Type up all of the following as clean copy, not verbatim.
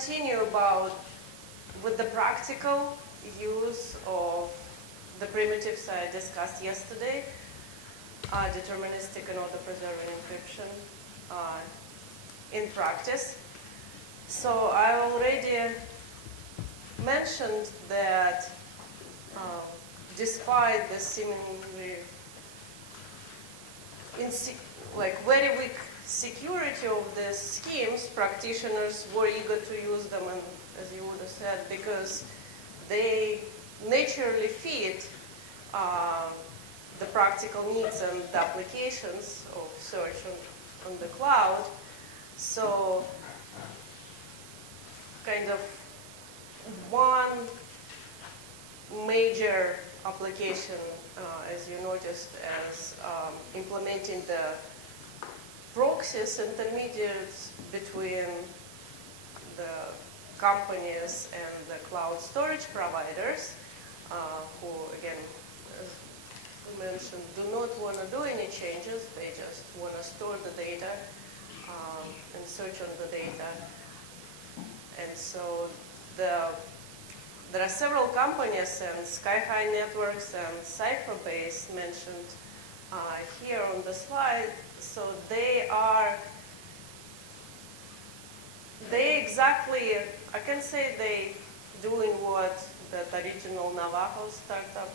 continue with the practical use of the primitives I discussed yesterday, deterministic and order-preserving encryption in practice. So I already mentioned that despite the seemingly very weak security of the schemes, practitioners were eager to use them, and as you would have said, because they naturally fit the practical needs and the applications of search on the cloud. So kind of one major application, as you noticed, as implementing the proxies, intermediates between the companies and the cloud storage providers, who, again, as we mentioned, do not want to do any changes. They just want to store the data and search on the data. And so there are several companies, and Sky-High Networks and Cypherbase mentioned here on the slide. So they exactly, I can say they doing what the original Navajo startup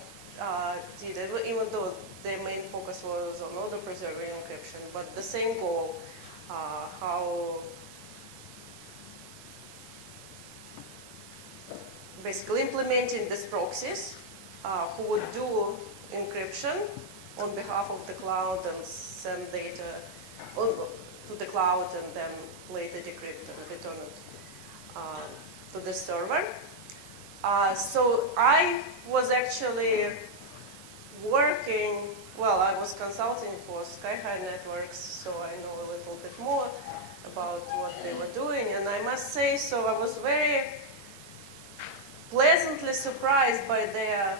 did, even though their main focus was on order-preserving encryption, but the same goal, how basically implementing these proxies who would do encryption on behalf of the cloud and send data to the cloud and then later decrypt and return it to the server. So I was actually working, I was consulting for Sky-High Networks, so I know a little bit more about what they were doing. And I must say, so I was very pleasantly surprised by their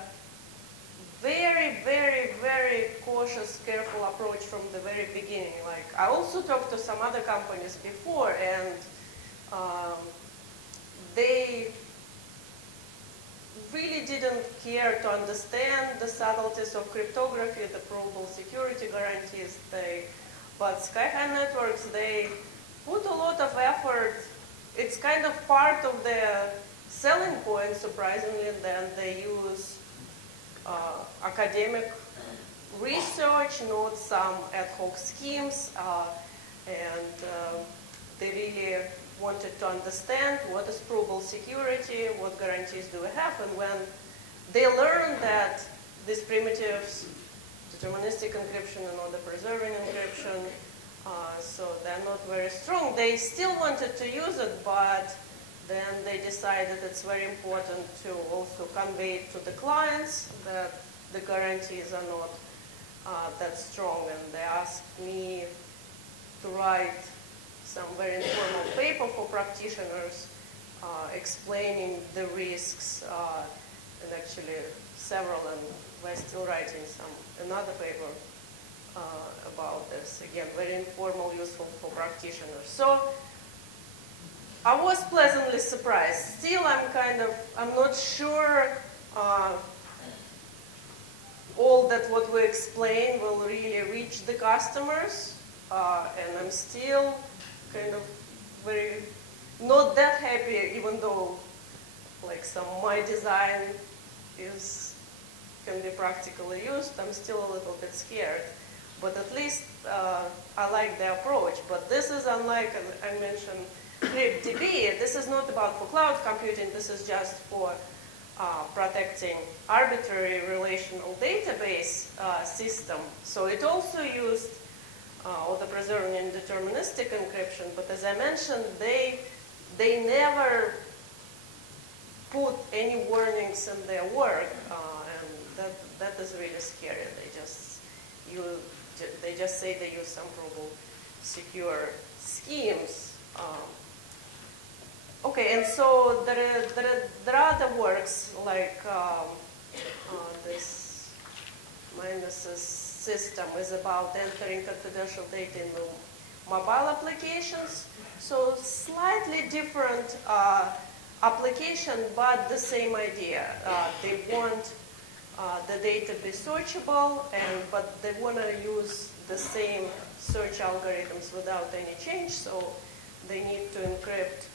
very, very, very cautious, careful approach from the very beginning. Like, I also talked to some other companies before, and they really didn't care to understand the subtleties of cryptography, the probable security guarantees. But Sky-High Networks, they put a lot of effort. It's kind of part of their selling point, surprisingly. Then they use academic research, not some ad hoc schemes, and they really wanted to understand what is probable security, what guarantees do we have, and when they learned that these primitives, deterministic encryption and order-preserving encryption, so they're not very strong, they still wanted to use it, but then they decided it's very important to also convey to the clients that the guarantees are not that strong, and they asked me to write some very informal paper for practitioners explaining the risks, and actually several, and we're still writing another paper about this. Again, very informal, useful for practitioners. So I was pleasantly surprised. Still, I'm not sure all that what we explain will really reach the customers, and I'm still kind of very not that happy, even though my design can be practically used. I'm still a little bit scared, but at least I like the approach. But this is unlike, I mentioned, CryptDB. This is not about for cloud computing. This is just for protecting arbitrary relational database system. So it also used order-preserving and deterministic encryption, but as I mentioned, they never put any warnings in their work, and that is really scary. They just say they use some probable secure schemes. Okay, and so there are other works like this Minus's system is about entering confidential data in the mobile applications. So slightly different application, but the same idea. They want the data be searchable, but they want to use the same search algorithms without any change, so they need to encrypt.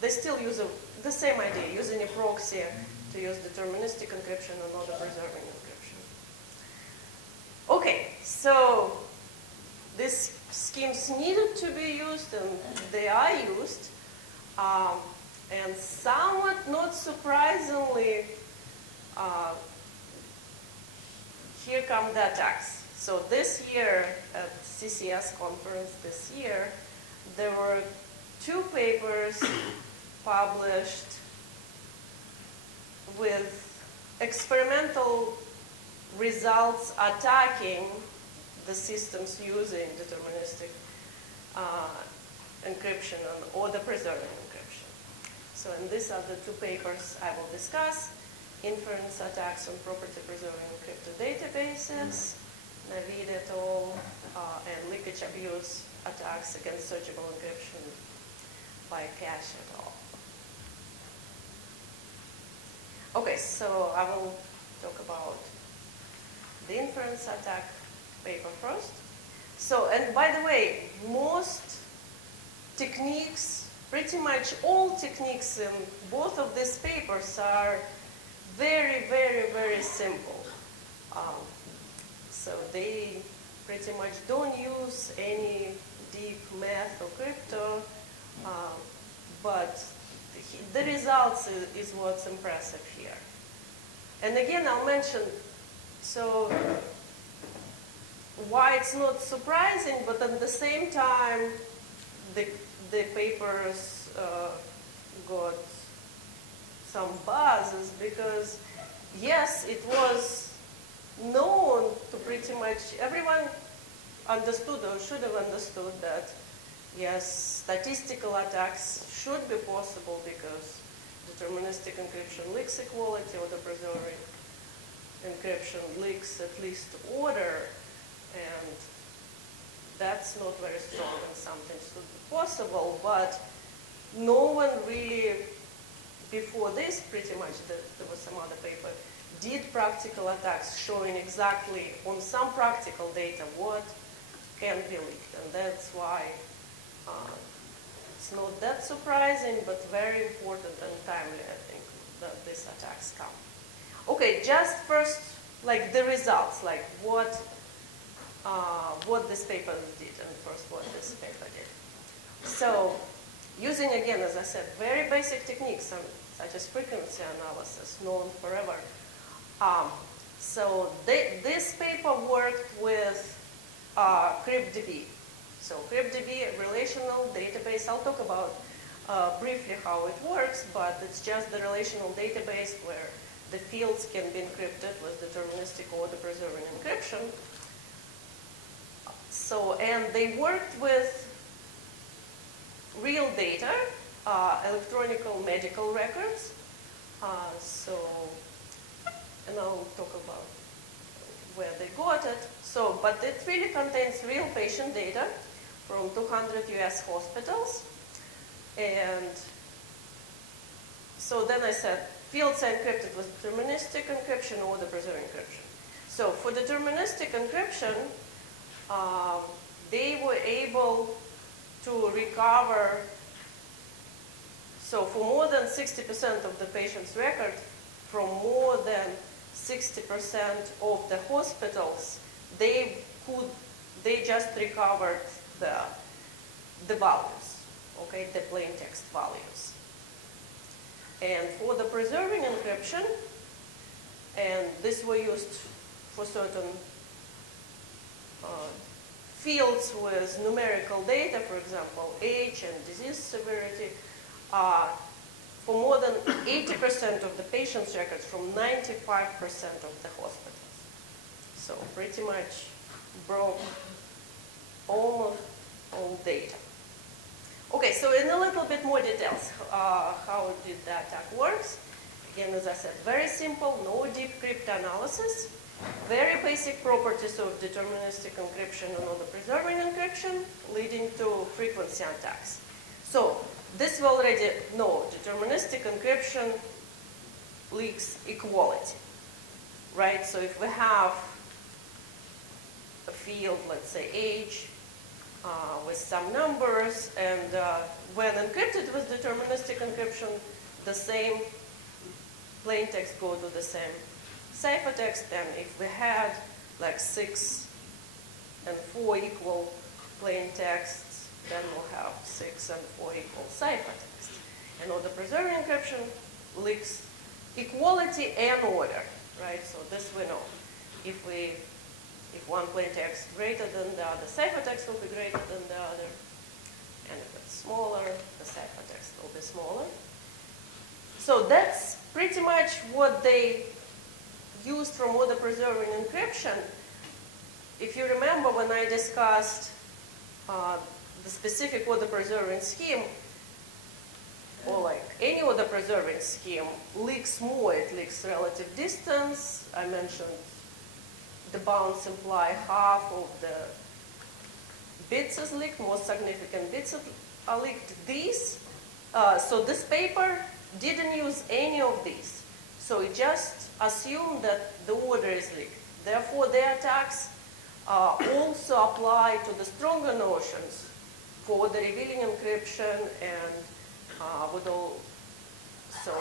They still use the same idea, using a proxy to use deterministic encryption and not preserving encryption. Okay, so these schemes needed to be used, and they are used. And somewhat not surprisingly, here come the attacks. So this year, at CCS conference this year, there were 2 papers published with experimental results attacking the systems using deterministic encryption or the preserving encryption. So, and these are the 2 papers I will discuss: Inference attacks on property-preserving encrypted databases, Navid et al., and Leakage-Abuse attacks against searchable encryption by Cash et al. Okay, so I will talk about the Inference attack paper first. So, and by the way, most techniques, pretty much all techniques in both of these papers are very, very, very simple. So they pretty much don't use any deep math or crypto, but the results is what's impressive here. And again, I'll mention, so why it's not surprising, but at the same time, the papers got some buzz is because, yes, it was known to pretty much everyone understood or should have understood that, yes, statistical attacks should be possible because deterministic encryption leaks equality, or the preserving encryption leaks at least order, and that's not very strong and something should be possible, but no one really, before this pretty much, there was some other paper, did practical attacks showing exactly on some practical data what can be leaked, and that's why it's not that surprising, but very important and timely, I think, that these attacks come. Okay, just first, like the results, like what this paper did, and first what this paper did. So, using again, as I said, very basic techniques such as frequency analysis, known forever. So this paper worked with CryptDB. So CryptDB, a relational database. I'll talk about briefly how it works, but it's just the relational database where the fields can be encrypted with deterministic order preserving encryption. So, and they worked with real data, electronic medical records. And I'll talk about where they got it. So, but it really contains real patient data from 200 US hospitals. And so then I said, fields are encrypted with deterministic encryption or the preserving encryption. So for deterministic encryption, they were able to recover, so for more than 60% of the patient's record, from more than 60% of the hospitals, they just recovered the values, okay, the plain text values. And for the preserving encryption, and this were used for certain fields with numerical data, for example, age and disease severity, for more than 80% of the patient's records from 95% of the hospitals. So pretty much broke almost all data. Okay, so in a little bit more details, how did the attack works. Again, as I said, very simple, no deep cryptanalysis, very basic properties of deterministic encryption and order preserving encryption, leading to frequency attacks. So this we already know. Deterministic encryption leaks equality, right? So if we have a field, let's say age, with some numbers, and when encrypted with deterministic encryption, the same plain text go to the same ciphertext, and if we had like 6 and 4 equal plain texts, then we'll have 6 and 4 equal ciphertext. And order preserving encryption leaks equality and order, right? So this we know. If one plain text is greater than the other, ciphertext will be greater than the other. And if it's smaller, the ciphertext will be smaller. So that's pretty much what they used from order preserving encryption. If you remember when I discussed the specific order preserving scheme, or like any order preserving scheme, leaks more. It leaks relative distance. I mentioned the bounds imply half of the bits is leaked, most significant bits are leaked. So this paper didn't use any of these. So it just assumed that the order is leaked. Therefore, their attacks also apply to the stronger notions for the revealing encryption and would also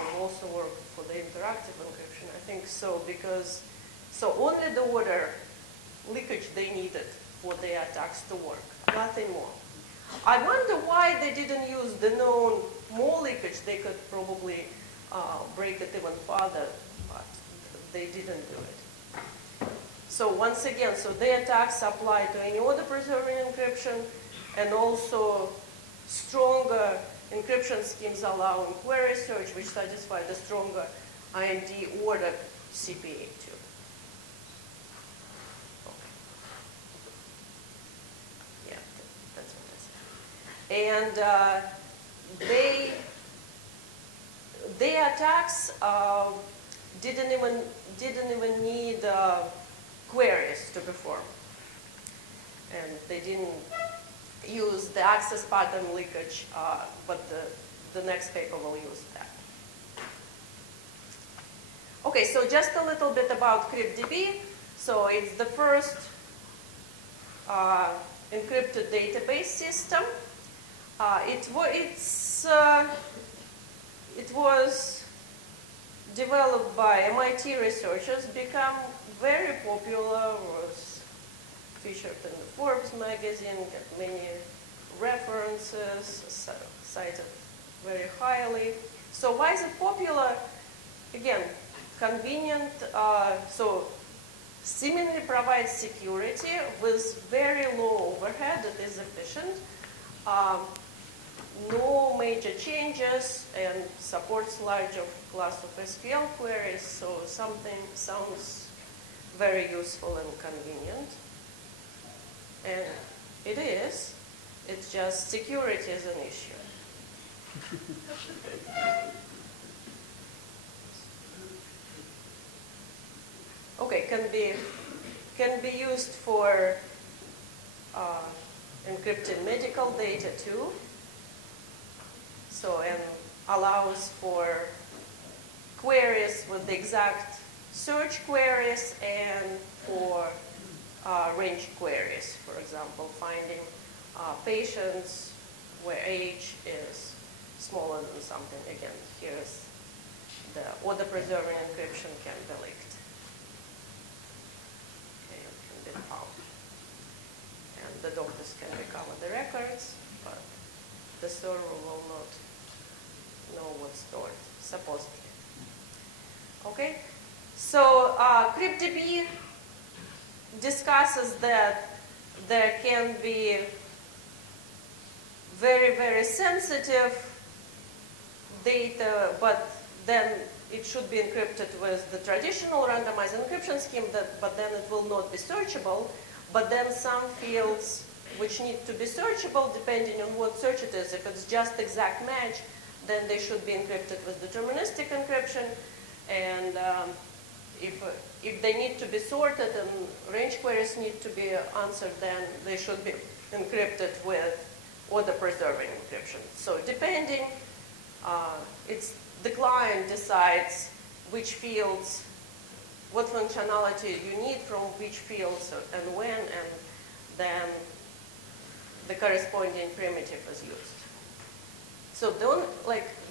work for the interactive encryption. I think so, because only the order leakage they needed for their attacks to work, nothing more. I wonder why they didn't use the known more leakage. They could probably break it even further, but they didn't do it. So once again, their attacks apply to any order preserving encryption, and also stronger encryption schemes allow query search, which satisfy the stronger IND order CPA too. And their attacks didn't even need queries to perform, and they didn't use the access pattern leakage, but the next paper will use that. Okay, so just a little bit about CryptDB. So it's the first encrypted database system. It was developed by MIT researchers, become very popular, was featured in the Forbes magazine, got many references, cited very highly. So why is it popular? Again, convenient, so seemingly provides security with very low overhead. It is efficient. No major changes, and supports larger class of SQL queries, so something sounds very useful and convenient. And it is. It's just security is an issue. Okay, can be used for encrypting medical data too. So, and allows for queries with the exact search queries and for range queries. For example, finding patients where age is smaller than something. Again, here's the order preserving encryption can be leaked. Okay, it can be found. And the doctors can recover the records, but the server will not know what's stored, supposedly. Okay? So CryptDB discusses that there can be very, very sensitive data, but then it should be encrypted with the traditional randomized encryption scheme, but then it will not be searchable. But then some fields which need to be searchable, depending on what search it is. If it's just exact match, then they should be encrypted with deterministic encryption. And if they need to be sorted and range queries need to be answered, then they should be encrypted with order preserving encryption. So depending, it's the client decides which fields, what functionality you need from which fields and when, and then the corresponding primitive is used. So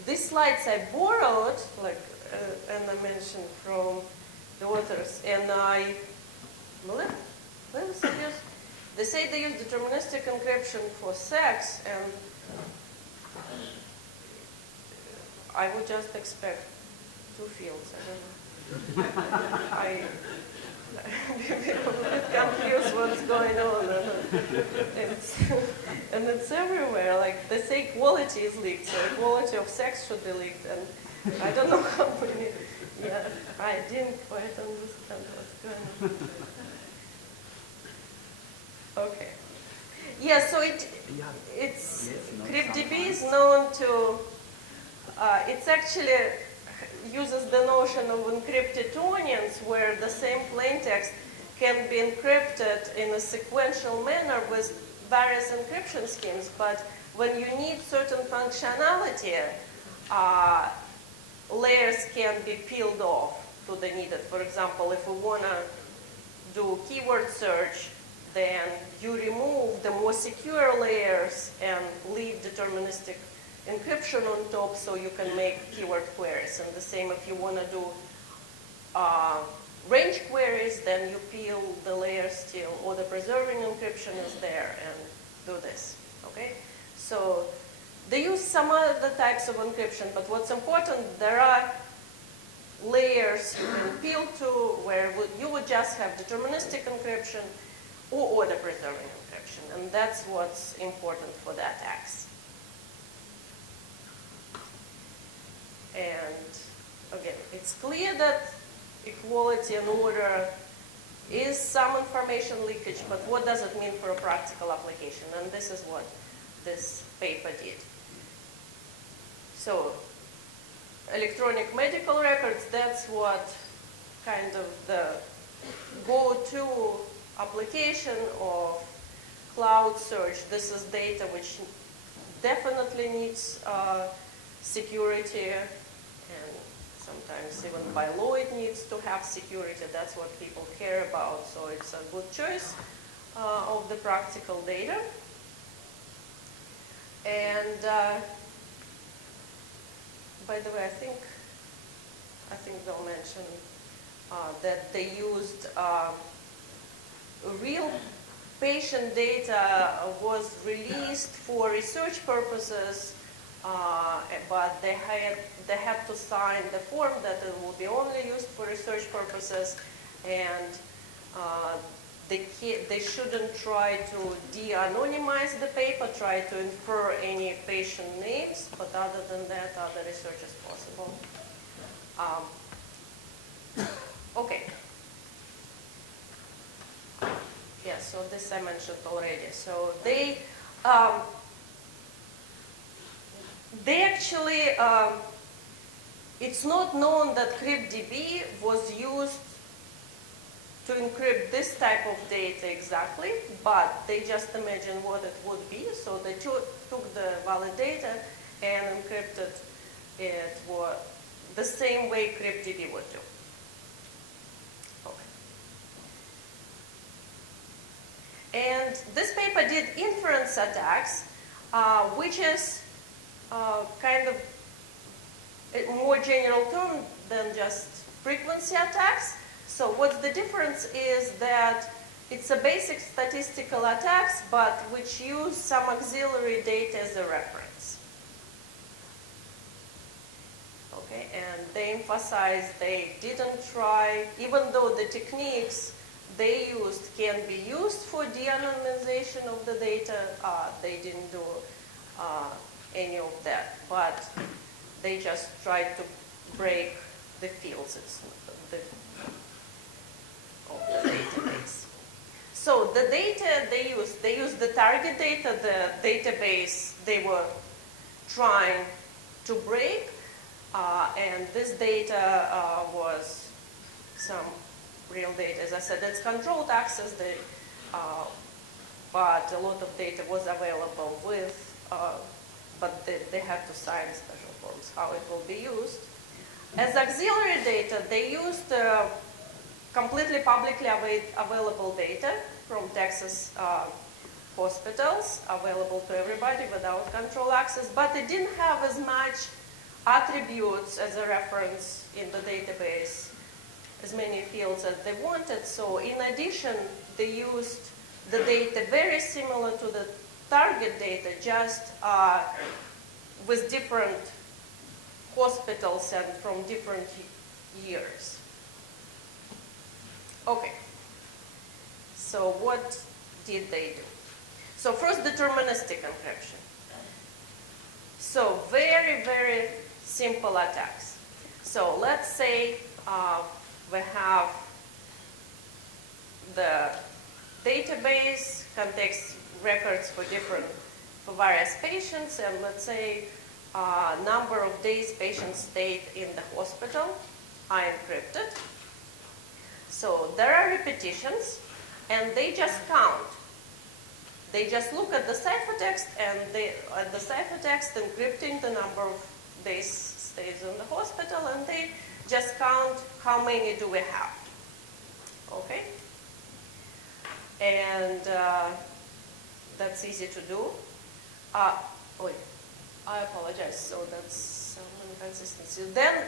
these slides I borrowed, and I mentioned from the authors, and they say they use deterministic encryption for sex, and I would just expect two fields. I don't know. I'm a bit confused what's going on. And it's everywhere. Like, they say quality is leaked, so quality of sex should be leaked. And I don't know how many. Yeah, I didn't quite understand what's going on. Okay. Yeah, so it's CryptDB is known to, it's actually uses the notion of encrypted onions, where the same plaintext can be encrypted in a sequential manner with various encryption schemes. But when you need certain functionality, layers can be peeled off to the needed. For example, if we want to do keyword search, then you remove the more secure layers and leave deterministic encryption on top, so you can make keyword queries. And the same if you want to do range queries, then you peel the layers still, or the preserving encryption is there, and do this. Okay? So they use some other types of encryption, but what's important, there are layers you can peel to where you would just have deterministic encryption or order preserving encryption, and that's what's important for the attacks. And again, it's clear that equality and order is some information leakage, but what does it mean for a practical application? And this is what this paper did. So electronic medical records, that's what kind of the go-to application of Cloud search. This is data which definitely needs security, and sometimes even by law it needs to have security. That's what people care about, so it's a good choice of the practical data. And by the way, I think they'll mention that they used real patient data was released for research purposes, but they had to sign the form that it will be only used for research purposes, and they shouldn't try to de-anonymize the paper, try to infer any patient names, but other than that, other research is possible. Okay. Yeah, so this I mentioned already. So they actually, it's not known that CryptDB was used to encrypt this type of data exactly, but they just imagined what it would be. So they took the valid data and encrypted it the same way CryptDB would do. And this paper did inference attacks, which is kind of a more general term than just frequency attacks. So what's the difference is that it's a basic statistical attacks, but which use some auxiliary data as a reference. Okay, and they emphasize they didn't try, even though the techniques they used can be used for de-anonymization of the data, they didn't do any of that, but they just tried to break the fields of the database. So the data they used the target data, the database they were trying to break, And this data was some real data. As I said, it's controlled access, but a lot of data was available with, but they had to sign special forms how it will be used. As auxiliary data, they used completely publicly available data from Texas hospitals, available to everybody without control access, but it didn't have as much attributes as a reference in the database, as many fields as they wanted. So in addition, they used the data very similar to the target data, just with different hospitals and from different years. Okay, so what did they do? So first, deterministic encryption. So very, very simple attacks. So let's say we have the database contains records for various patients, and let's say number of days patients stayed in the hospital are encrypted. So there are repetitions, and they just count. They just look at the ciphertext, and at the ciphertext encrypting the number of days stays in the hospital, and they just count how many do we have. Okay? And that's easy to do. Wait, I apologize. So that's some inconsistency. Then,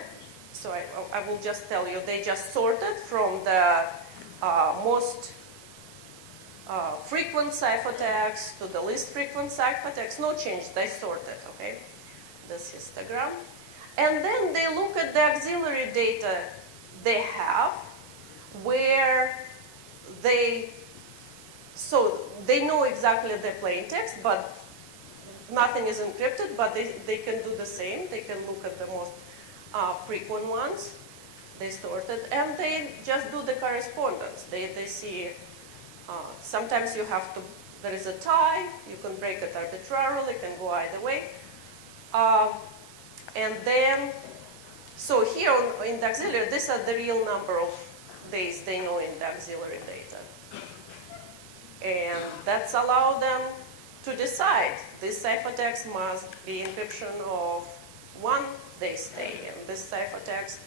so I will just tell you, they just sorted from the most frequent ciphertext to the least frequent ciphertext. No change, they sorted, okay? This histogram. And then they look at the auxiliary data they have, where so they know exactly the plain text, but nothing is encrypted, but they can do the same. They can look at the most frequent ones. They sorted, and they just do the correspondence. They see, sometimes you have to, there is a tie, you can break it arbitrarily, can go either way. And then, so here in the auxiliary, these are the real number of days they know in the auxiliary data. And that's allowed them to decide this ciphertext must be encryption of 1 day stay, and this ciphertext,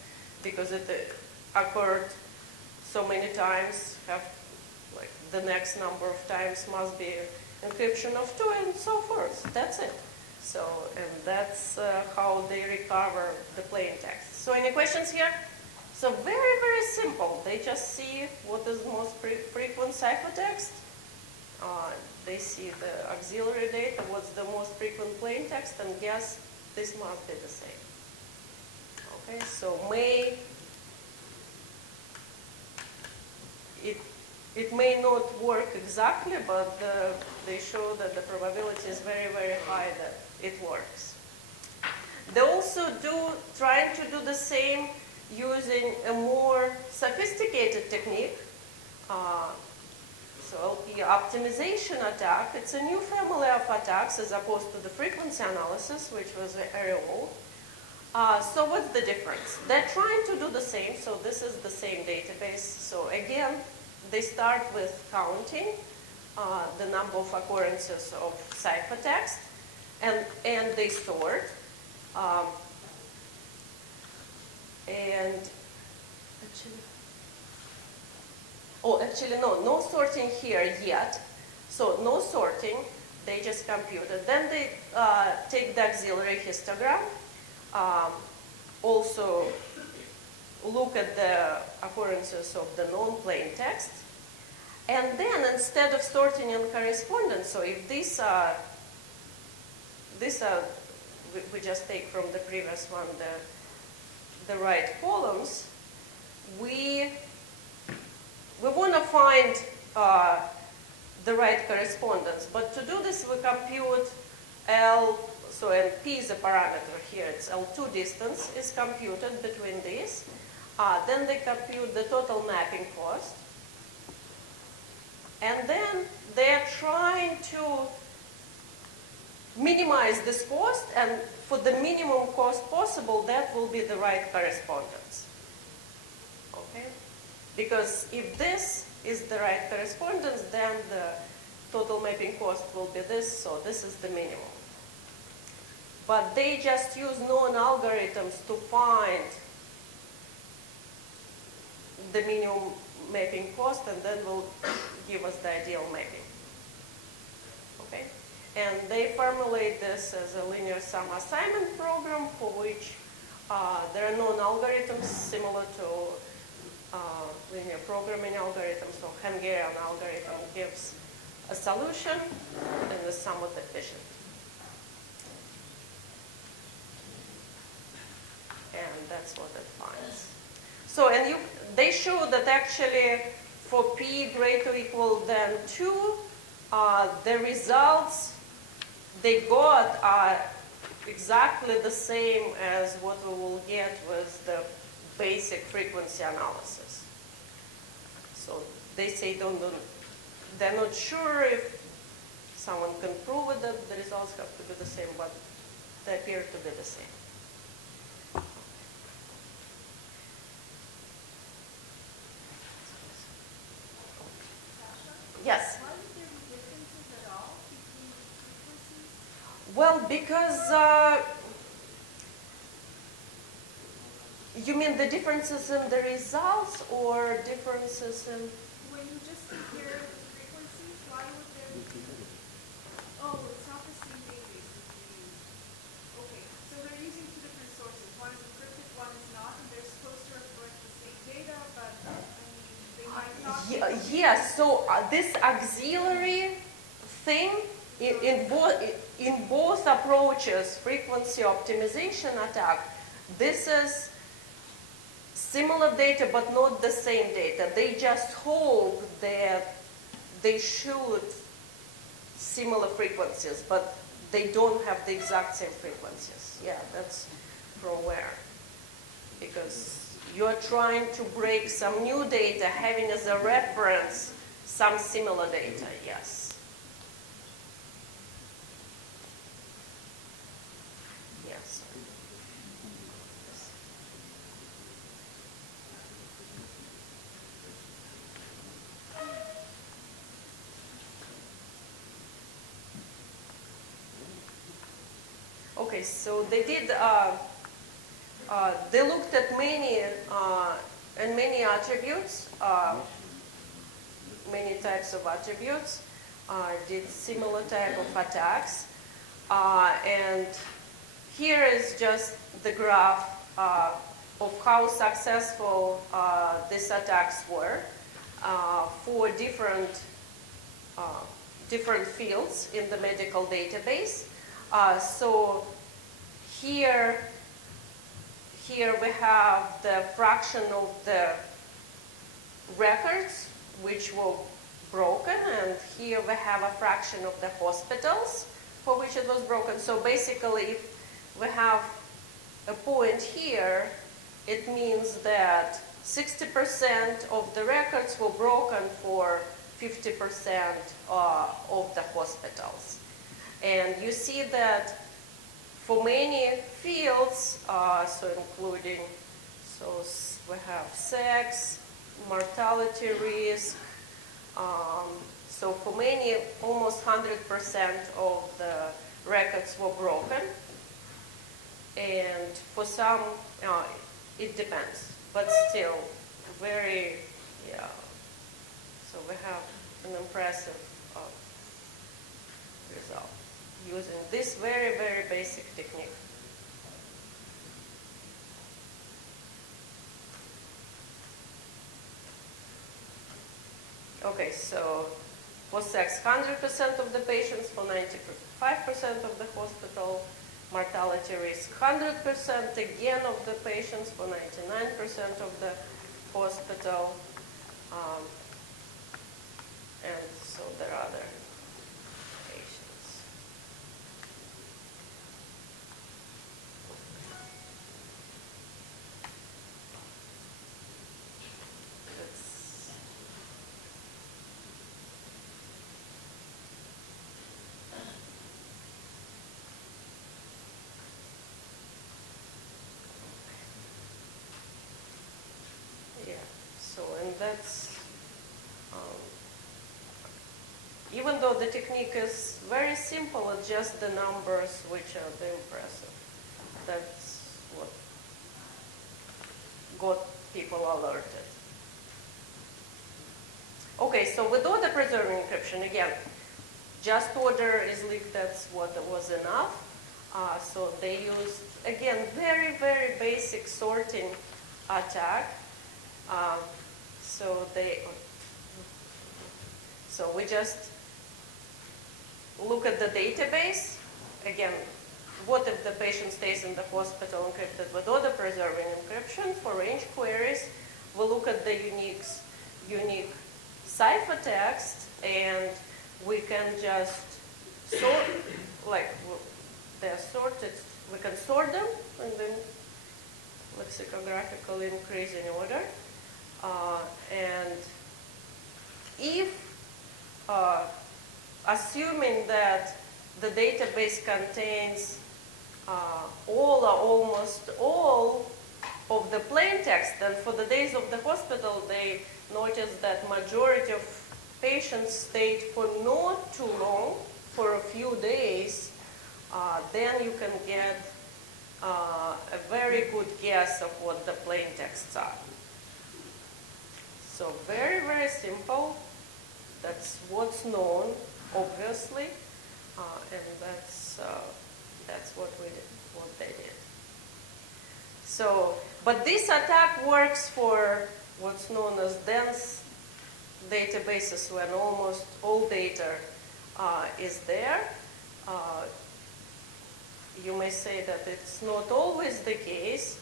because it occurred so many times, have like the next number of times must be encryption of 2, and so forth. That's it. So, and that's how they recover the plain text. So any questions here? So very, very simple. They just see what is the most frequent ciphertext. They see the auxiliary data, what's the most frequent plain text, and guess this must be the same. Okay, so it may not work exactly, but they show that the probability is very, very high that it works. They also trying to do the same using a more sophisticated technique. So LP optimization attack, it's a new family of attacks as opposed to the frequency analysis, which was very old. So what's the difference? They're trying to do the same, so this is the same database. So again, they start with counting the number of occurrences of ciphertext, and they sort. Actually, no sorting here yet. So no sorting, they just computed. Then they take the auxiliary histogram, also look at the occurrences of the non-plain text, and then instead of sorting in correspondence, so if these are we just take from the previous one the right columns, we want to find the right correspondence. But to do this, we compute L, so and P is a parameter here. It's L2 distance is computed between these. Then they compute the total mapping cost. And then they're trying to minimize this cost, and for the minimum cost possible, that will be the right correspondence. Okay? Because if this is the right correspondence, then the total mapping cost will be this, so this is the minimum. But they just use known algorithms to find the minimum mapping cost, and then will give us the ideal mapping. Okay? And they formulate this as a linear sum assignment program for which there are known algorithms similar to linear programming algorithms. So Hungarian algorithm gives a solution and is somewhat efficient. And that's what it finds. So, and they show that actually for p greater or equal than 2, the results they got are exactly the same as what we will get with the basic frequency analysis. So they say they're not sure if someone can prove it that the results have to be the same, but they appear to be the same. Yes? Why would there be differences at all between frequencies? Well, because you mean the differences in the results or differences in... When you just compare the frequencies, why would there be differences? Oh, it's not the same database as they use. Okay, so they're using two different sources. One is encrypted, one is not, and they're supposed to reflect the same data, but I mean, they might not. Yes, so this auxiliary thing in both approaches, frequency optimization attack, this is similar data but not the same data. They just hope that they shoot similar frequencies, but they don't have the exact same frequencies. Yeah, that's from where? Because you're trying to break some new data, having as a reference some similar data, yes. Yes. Okay, so they did, they looked at many attributes, many types of attributes, did similar type of attacks, and here is just the graph of how successful these attacks were for different fields in the medical database. So here we have the fraction of the records which were broken, and here we have a fraction of the hospitals for which it was broken. So basically, if we have a point here, it means that 60% of the records were broken for 50% of the hospitals. And you see that for many fields, so including, so we have sex, mortality risk, so for many, almost 100% of the records were broken. And for some, it depends, but still very, yeah. So we have an impressive result using this very, very basic technique. Okay, so for sex, 100% of the patients, for 95% of the hospital, mortality risk 100% again of the patients, for 99% of the hospital, and so there are other patients. that's, even though the technique is very simple, it's just the numbers which are the impressive. That's what got people alerted. Okay, so with order preserving encryption, again, just order is leaked, that's what was enough. So they used, again, very, very basic sorting attack. So we just look at the database. Again, what if the patient stays in the hospital encrypted with order preserving encryption? For range queries, we look at the unique ciphertext, and we can just sort, like they're sorted, we can sort them and then lexicographically increase in order. And if, assuming that the database contains all or almost all of the plain text, then for the days of the hospital, they noticed that majority of patients stayed for not too long, for a few days, then you can get a very good guess of what the plain texts are. So very, very simple. That's what's known, obviously, and that's what we did, what they did. So, but this attack works for what's known as dense databases, when almost all data is there. You may say that it's not always the case,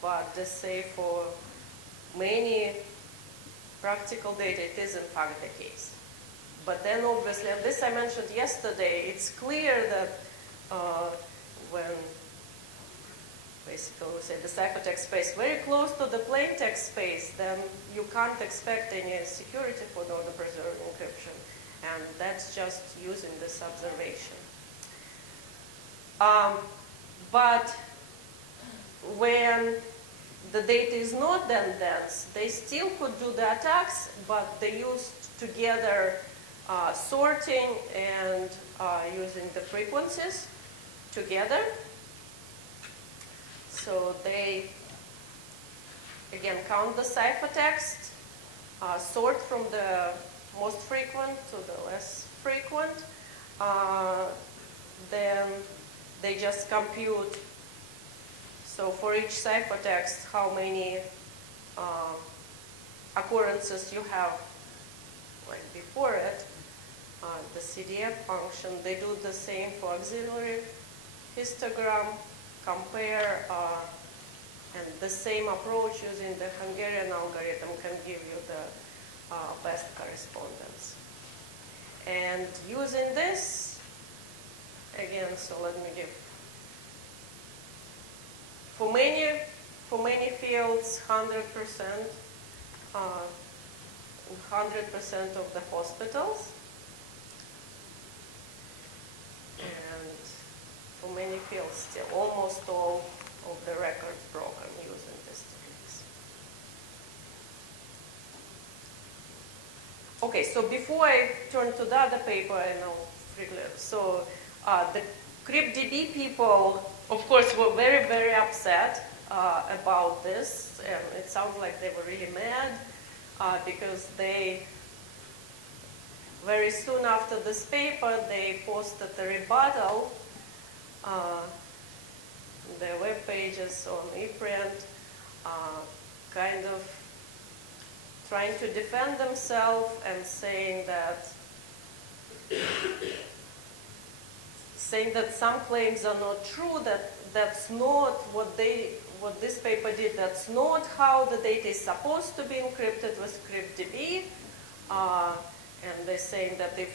but let's say for many practical data, it is in fact the case. But then obviously, and this I mentioned yesterday, it's clear that when basically we say the ciphertext space very close to the plain text space, then you can't expect any security for the order preserving encryption. And that's just using this observation. But when the data is not then dense, they still could do the attacks, but they used together sorting and using the frequencies together. So they, again, count the ciphertext, sort from the most frequent to the less frequent. Then they just compute, so for each ciphertext, how many occurrences you have like before it. The CDF function, they do the same for auxiliary histogram, compare, and the same approach using the Hungarian algorithm can give you the best correspondence. And using this, again, so let me give, for many fields, 100% of the hospitals, and for many fields still, almost all of the records broken using these techniques. Okay, so before I turn to the other paper, I know, so the CryptDB people, of course, were very, very upset about this, and it sounds like they were really mad because they, very soon after this paper, they posted a rebuttal, their web pages on ePrint, kind of trying to defend themselves and saying that some claims are not true, that's not what this paper did, that's not how the data is supposed to be encrypted with CryptDB. And they're saying that if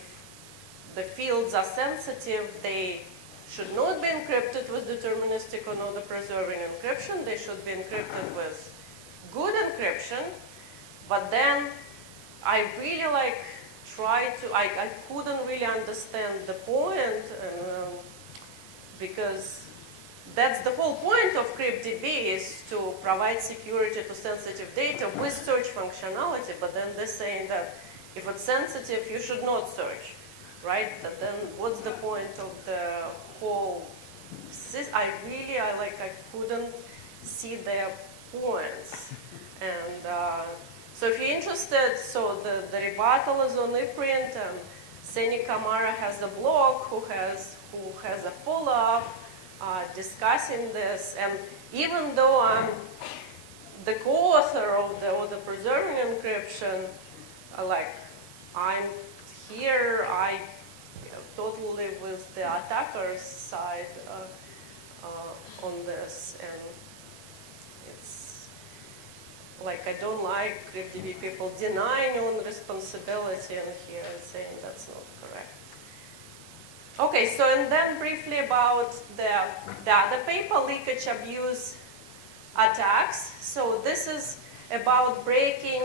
the fields are sensitive, they should not be encrypted with deterministic or order preserving encryption. They should be encrypted with good encryption. But then I really I couldn't really understand the point, and, because that's the whole point of CryptDB, is to provide security to sensitive data with search functionality, but then they're saying that if it's sensitive, you should not search, right? But then what's the point of the whole system? I couldn't see their points. And so if you're interested, so the rebuttal is on ePrint, and Seni Kamara has a blog who has a follow-up discussing this. And even though I'm the co-author of the preserving encryption, I'm here, I totally with the attacker's side on this, and it's like I don't like CryptDB people denying on responsibility and here saying that's not correct. Okay, so and then briefly about the other paper, Leakage-Abuse attacks. So this is about breaking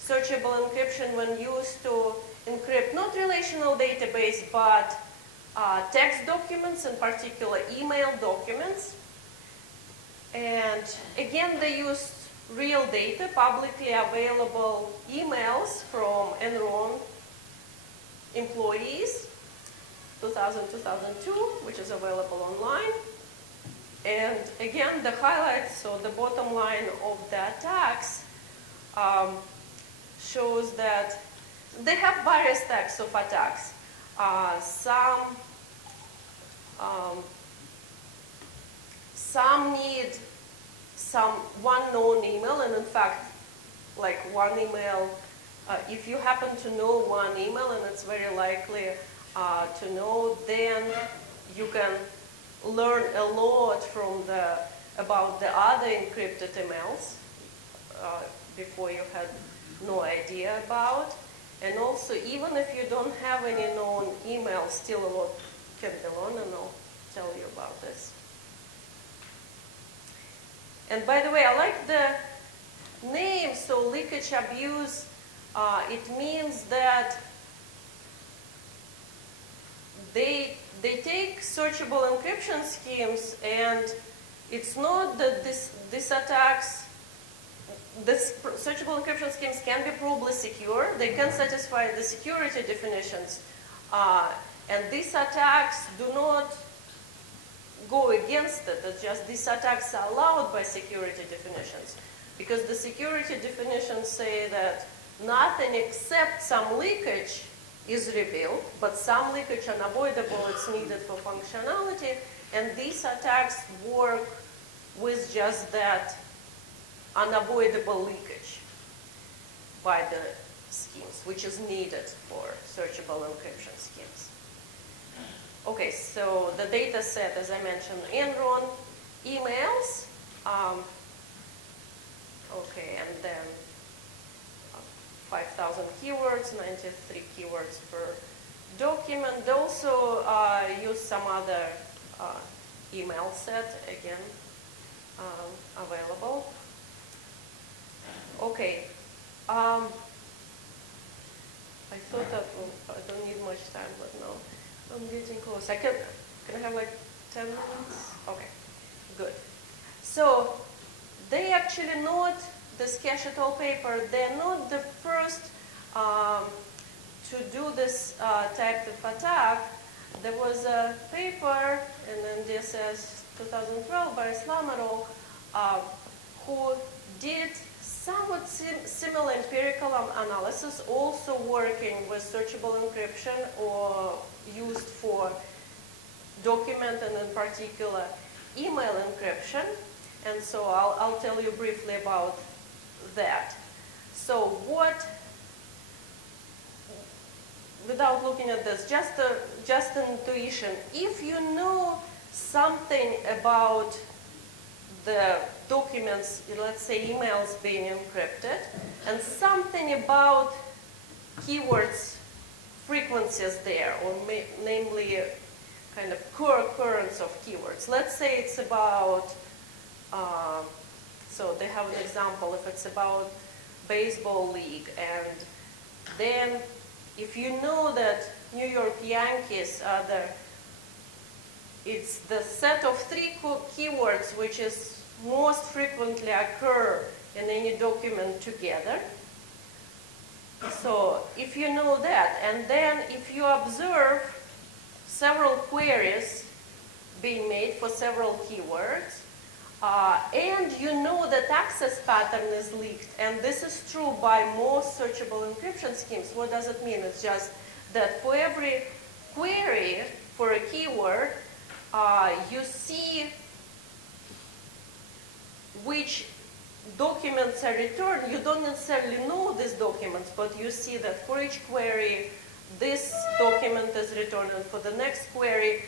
searchable encryption when used to encrypt not relational database, but text documents, in particular email documents. And again, they used real data, publicly available emails from Enron employees, 2000-2002, which is available online. And again, the highlights, so the bottom line of the attacks shows that they have various types of attacks. Some need one known email, and in fact, like one email, if you happen to know one email, and it's very likely to know, then you can learn a lot from about the other encrypted emails before you had no idea about. And also, even if you don't have any known emails, still a lot can be learned, and I'll tell you about this. And by the way, I like the name, so Leakage-Abuse, it means that they take searchable encryption schemes, and it's not that these attacks, this searchable encryption schemes can be probably secure. They can satisfy the security definitions. And these attacks do not go against it. It's just these attacks are allowed by security definitions. Because the security definitions say that nothing except some leakage is revealed, but some leakage unavoidable, it's needed for functionality. And these attacks work with just that unavoidable leakage by the schemes, which is needed for searchable encryption schemes. Okay, so the data set, as I mentioned, Enron emails. Okay, and then 5,000 keywords, 93 keywords per document. They also use some other email set, again, available. Okay. I thought that I don't need much time, but no, I'm getting close. Can I have like 10 minutes? Okay, good. So they actually not, this cache it all paper, they're not the first to do this type of attack. There was a paper in NDSS 2012 by Bar-Ilan who did somewhat similar empirical analysis, also working with searchable encryption or used for document and in particular email encryption. And so I'll tell you briefly about that. So without looking at this, just an intuition. If you know something about the documents, let's say emails being encrypted, and something about keywords frequencies there, or namely kind of co-occurrence of keywords. Let's say it's about, so they have an example, if it's about baseball league, and then if you know that New York Yankees are the it's the set of 3 keywords which is most frequently occur in any document together. So if you know that, and then if you observe several queries being made for several keywords, and you know that access pattern is leaked, and this is true by most searchable encryption schemes. What does it mean? It's just that for every query for a keyword, you see which documents are returned. You don't necessarily know these documents, but you see that for each query, this document is returned, and for the next query,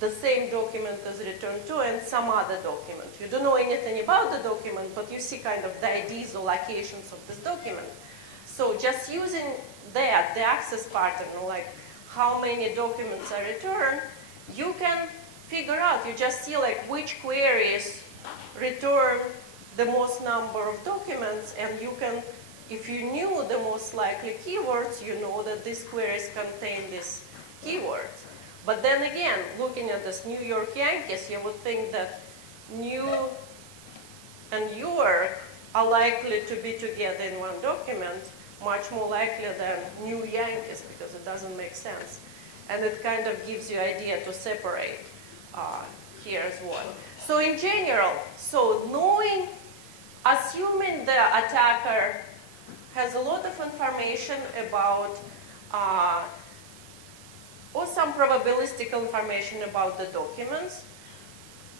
the same document is returned too, and some other document. You don't know anything about the document, but you see kind of the IDs or locations of this document. So just using that, the access pattern, like how many documents are returned, you can figure out, you just see like which queries return the most number of documents, and you can, if you knew the most likely keywords, you know that these queries contain these keywords. But then again, looking at this New York Yankees, you would think that New and York are likely to be together in one document, much more likely than New Yankees, because it doesn't make sense. And it kind of gives you idea to separate here as well. So in general, so knowing, assuming the attacker has a lot of information about or some probabilistic information about the documents.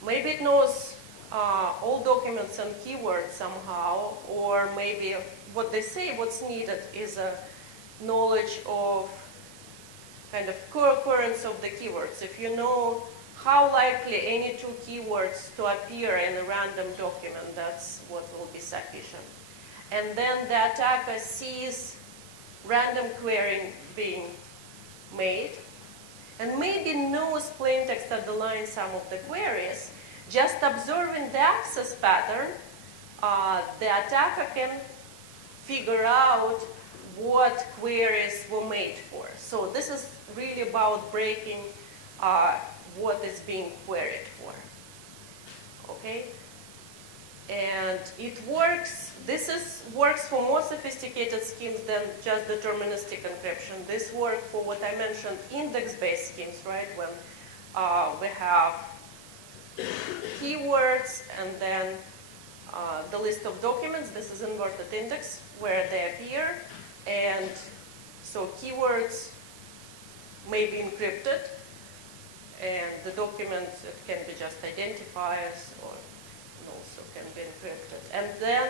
Maybe it knows all documents and keywords somehow, or maybe what they say, what's needed is a knowledge of kind of co-occurrence of the keywords. If you know how likely any 2 keywords to appear in a random document, that's what will be sufficient. And then the attacker sees random querying being made, and maybe knows plaintext underlying some of the queries. Just observing the access pattern, the attacker can figure out what queries were made for. So this is really about breaking what is being queried for. Okay? And it works, works for more sophisticated schemes than just deterministic encryption. This works for what I mentioned, index-based schemes, right? When we have keywords and then the list of documents. This is inverted index where they appear. And so keywords may be encrypted, and the document, it can be just identifiers or also can be encrypted. And then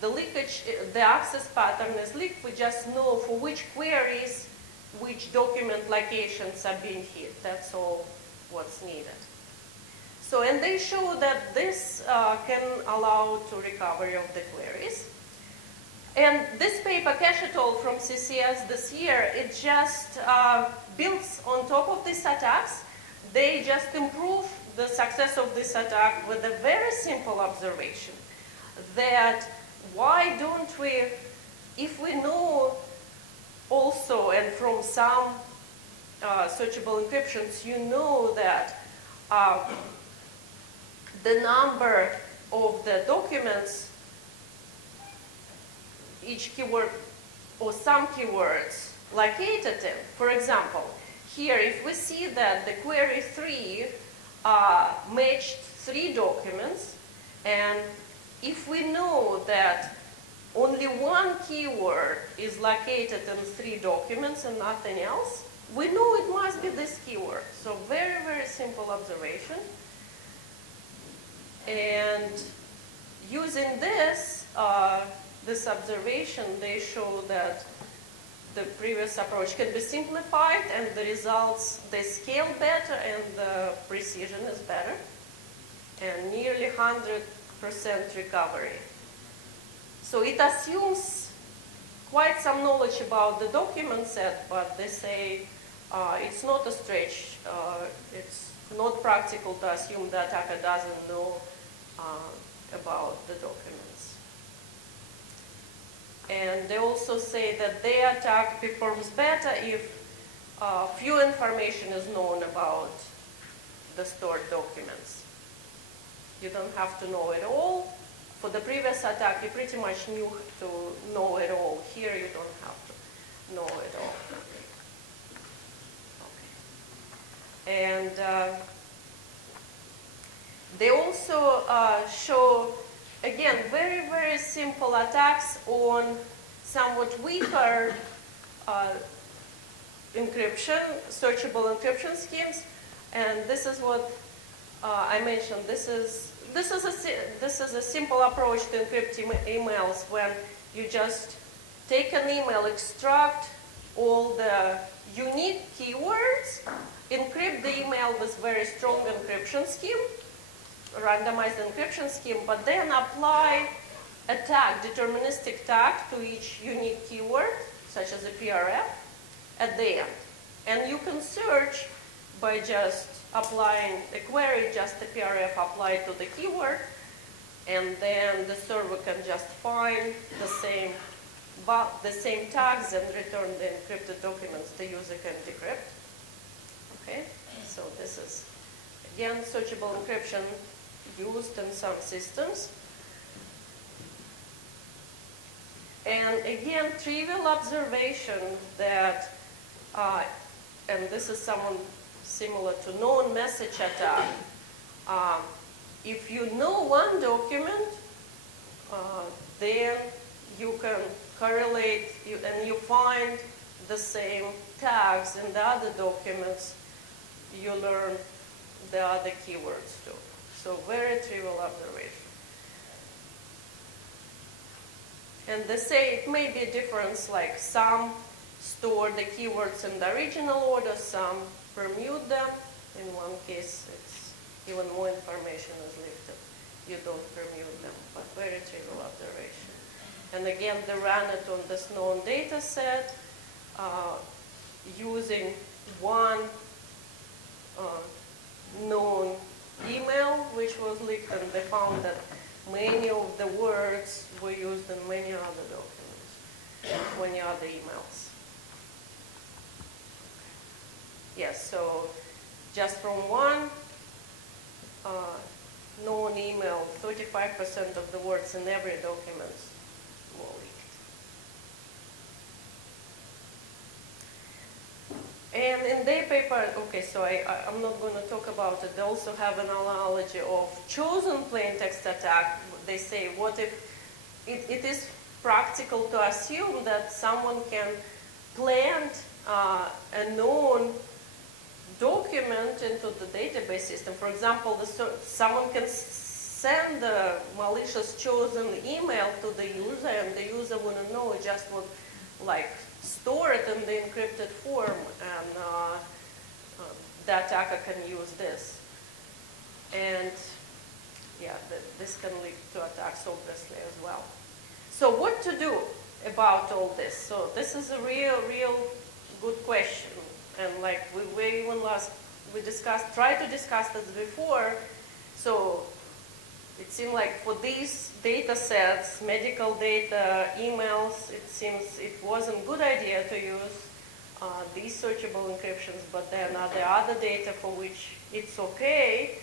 the leakage, the access pattern is leaked. We just know for which queries, which document locations are being hit. That's all what's needed. So, and they show that this can allow to recovery of the queries. And this paper, Cache et al. From CCS this year, it just builds on top of these attacks. They just improve the success of this attack with a very simple observation that why don't we, if we know also, and from some searchable encryptions, you know that the number of the documents, each keyword or some keywords located in. For example, here if we see that the query 3 matched 3 documents, and if we know that only one keyword is located in 3 documents and nothing else, we know it must be this keyword. So very, very simple observation. And using this, this observation, they show that the previous approach can be simplified, and the results, they scale better, and the precision is better, and nearly 100% recovery. So it assumes quite some knowledge about the document set, but they say it's not a stretch. It's not practical to assume the attacker doesn't know about the documents. And they also say that their attack performs better if few information is known about the stored documents. You don't have to know it all. For the previous attack, you pretty much knew to know it all. Here, you don't have to know it all. Okay. And they also show, again, very, very simple attacks on somewhat weaker encryption, searchable encryption schemes. And this is what I mentioned. This is a simple approach to encrypting emails when you just take an email, extract all the unique keywords, encrypt the email with very strong encryption scheme, randomized encryption scheme, but then apply a tag, deterministic tag, to each unique keyword, such as a PRF, at the end. And you can search by just applying a query, just the PRF applied to the keyword, and then the server can just find the same tags and return the encrypted documents the user can decrypt. Okay, so this is, again, searchable encryption used in some systems. And again, trivial observation that, and this is someone similar to known message attack. If you know one document, then you can correlate and you find the same tags in the other documents, you learn the other keywords too. So very trivial observation. And they say it may be a difference, like some store the keywords in the original order, some permute them. In one case, it's even more information is lifted. You don't permute them, but very trivial observation. And again, they ran it on this known data set using one known email, which was leaked, and they found that many of the words were used in many other documents, many other emails. Yes, so just from one known email, 35% of the words in every document were leaked. And in their paper, okay, so I'm not going to talk about it. They also have an analogy of chosen plain text attack. They say, what if it is practical to assume that someone can plant a known document into the database system. For example, someone can send a malicious chosen email to the user, and the user wouldn't know, just would like store it in the encrypted form, and the attacker can use this. And yeah, this can lead to attacks obviously as well. So what to do about all this? So this is a real good question. And like we tried to discuss this before. So it seemed like for these data sets, medical data, emails, it seems it wasn't a good idea to use these searchable encryptions, but then are there other data for which it's okay?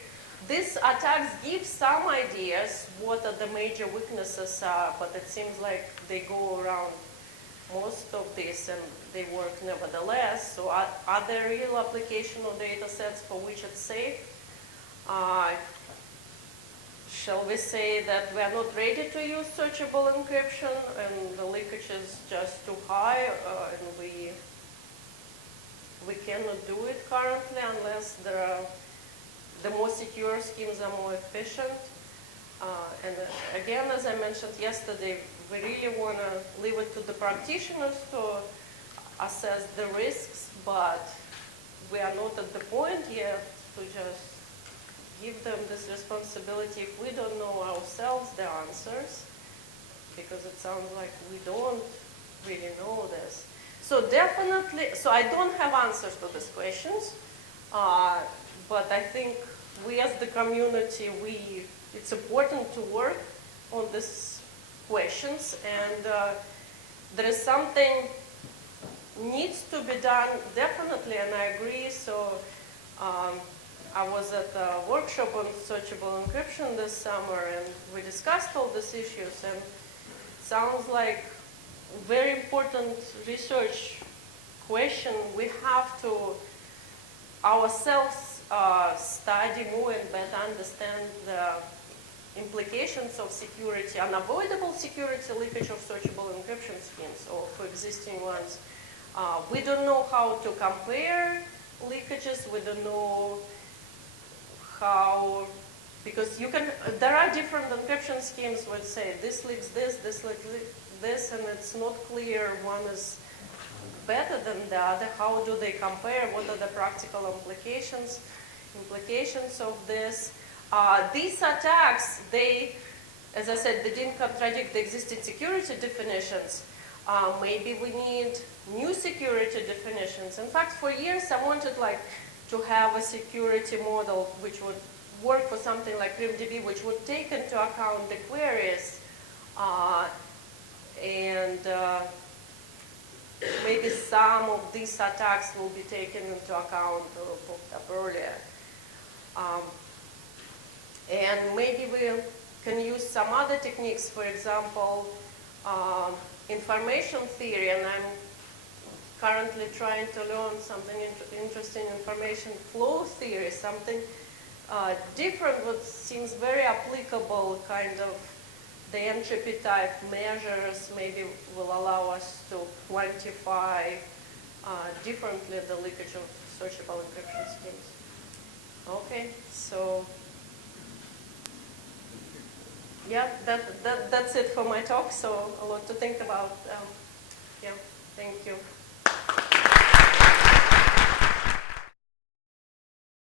These attacks give some ideas what are the major weaknesses are, but it seems like they go around most of this and they work nevertheless. So are there real application of data sets for which it's safe? Shall we say that we are not ready to use searchable encryption and the leakage is just too high and we cannot do it currently unless the more secure schemes are more efficient? And again, as I mentioned yesterday, we really want to leave it to the practitioners to assess the risks, but we are not at the point yet to just give them this responsibility if we don't know ourselves the answers, because it sounds like we don't really know this. So definitely, so I don't have answers to these questions, but I think we as the community, it's important to work on these questions, and there is something needs to be done, definitely, and I agree. So I was at a workshop on searchable encryption this summer, and we discussed all these issues, and it sounds like very important research question. We have to ourselves study more and better understand the implications of security, unavoidable security leakage of searchable encryption schemes or for existing ones. We don't know how to compare leakages. We don't know how, because there are different encryption schemes which say this leaks this leaks this, and it's not clear one is better than the other. How do they compare? What are the practical implications of this? These attacks, as I said, they didn't contradict the existing security definitions. Maybe we need new security definitions. In fact, for years I wanted to have a security model which would work for something like CryptDB, which would take into account the queries and maybe some of these attacks will be taken into account or booked up earlier. And maybe we can use some other techniques, for example, information theory, and I'm currently trying to learn something interesting, information flow theory, something different, what seems very applicable, kind of the entropy type measures maybe will allow us to quantify differently the leakage of searchable encryption schemes. Okay, so yeah, that's it for my talk, so a lot to think about. Yeah, thank you.